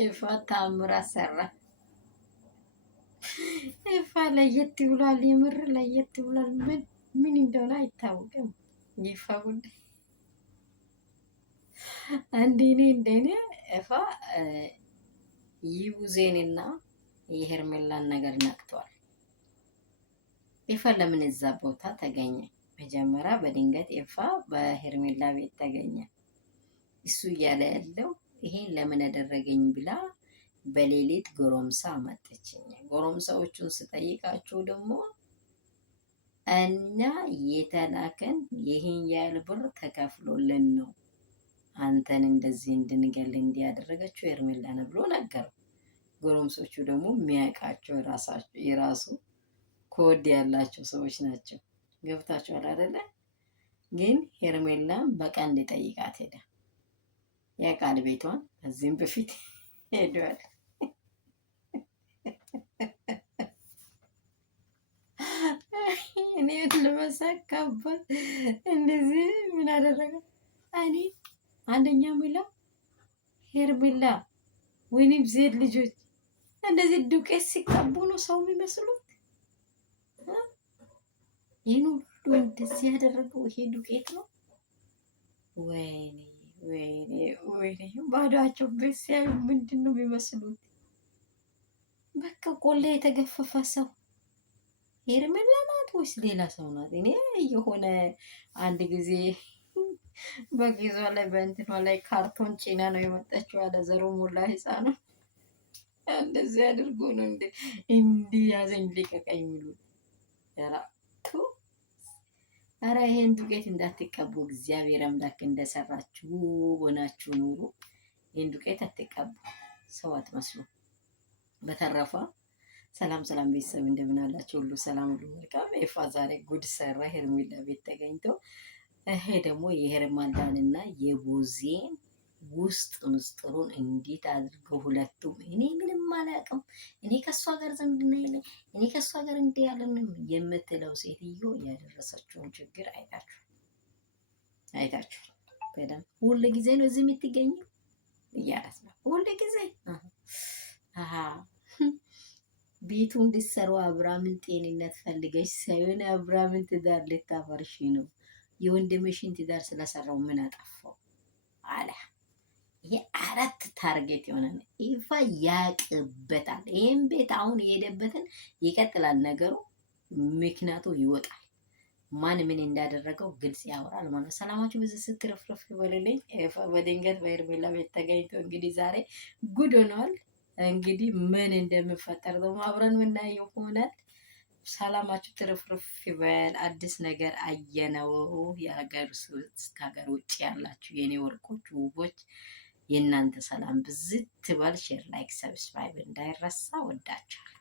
ኤፋ ታምራ ሰራ። ኤፋ ለየት ብሏል። የምር ለየት ብሏል። ምን እንደሆነ አይታወቅም። ኤፋ ጉዳይ እንደኔ ኤፋ ይቡዜንና የሄርሜላን ነገር ነቅቷል። ኤፋ ለምን እዛ ቦታ ተገኘ? መጀመሪያ በድንገት ኤፋ በሄርሜላ ቤት ተገኘ። እሱ እያለ ያለው ይሄን ለምን ያደረገኝ ብላ በሌሊት ጎረምሳ መጣችኝ። ጎረምሳዎቹን ስጠይቃቸው ደግሞ እኛ የተላከን ይሄን ያህል ብር ተከፍሎልን ነው አንተን እንደዚህ እንድንገል እንዲያደረገችው ሄርሜላ ነው ብሎ ነገረው። ጎረምሶቹ ደግሞ የሚያውቃቸው የራሱ ኮድ ያላቸው ሰዎች ናቸው። ገብታችኋል አይደለ? ግን ሄርሜላን በቀን እንዲጠይቃት ሄደ። የቃል ቤቷን ከዚህም በፊት ሄዷል። እኔ ልመሰካበት እንደዚህ ምን አደረገ? እኔ አንደኛ ሚለው ሄርሜላ ወይንም ዜድ ልጆች እንደዚህ ዱቄት ሲቀቡ ነው ሰው የሚመስሉት። ይህን ሁሉ እንደዚህ ያደረገው ይሄ ዱቄት ነው። ወይኔ ወይኔ ወይኔ! ባዶአቸው ቤት ሲያዩ ምንድን ነው የሚመስሉት? በቃ ቆላ የተገፈፈ ሰው። ሄርሜላ ናት ወይስ ሌላ ሰው ናት? እኔ የሆነ አንድ ጊዜ በጊዟ ላይ በእንትኗ ላይ ካርቶን ጭና ነው የመጣችው አለ ዘሮ ሞላ ህፃኑ። እንደዚህ አድርጎ ነው እንዲህ ያዘኝ ሊቀቀኝ የሚሉት። ኧረ ይሄን ዱቄት እንዳትቀቡ፣ እግዚአብሔር አምላክ እንደሰራችሁ ሆናችሁ ኑሩ። ይሄን ዱቄት አትቀቡ፣ ሰው አትመስሉ። በተረፈ ሰላም ሰላም ቤተሰብ እንደምን አላችሁ? ሁሉ ሰላም ሁሉ መልካም። ኤፋ ዛሬ ጉድ ሰራ፣ ሄርሜላ ቤት ተገኝቶ። ይሄ ደግሞ የሄርሜላንና የቡዜን ውስጥ ምስጢሩን እንዴት አድርገው ሁለቱም እኔ ምንም አላውቅም፣ እኔ ከሷ ጋር ዝምድና የለኝ፣ እኔ ከሷ ጋር እንዲህ ያለንም የምትለው ሴትዮ ያደረሰችውን ችግር አይታችሁ በደንብ ሁሉ ጊዜ ነው እዚህ የምትገኘው እያለት ነው። ሁሉ ጊዜ ቤቱ እንድትሰሩ አብርሃምን ጤንነት ፈልገሽ ሳይሆን አብርሃምን ትዳር ልታፈርሺ ነው። የወንድምሽን ትዳር ስለሰራው ምን አጠፋው አለ። ይሄ 4 ታርጌት የሆነ ኤፋ ያቅበታል። ይሄን ቤት አሁን የሄደበትን ይቀጥላል ነገሩ። ምክንያቱ ይወጣል። ማን ምን እንዳደረገው ግልጽ ያወራል ማለት። ሰላማችሁ ብዙ ስትረፍረፍ ይበልልኝ። ኤፋ በድንገት በሄርሜላ ቤት ተገኝቶ እንግዲህ ዛሬ ጉድ ሆኗል። እንግዲህ ምን እንደምፈጠር ደግሞ አብረን ምናየው ይሆናል። ሰላማችሁ ትርፍርፍ ይበል። አዲስ ነገር አየነው። የሀገር ውስጥ ከሀገር ውጭ ያላችሁ የኔ ወርቆች ውቦች የእናንተ ሰላም ብዝት ባል። ሼር፣ ላይክ፣ ሰብስክራይብ እንዳይረሳ። ወዳችኋል።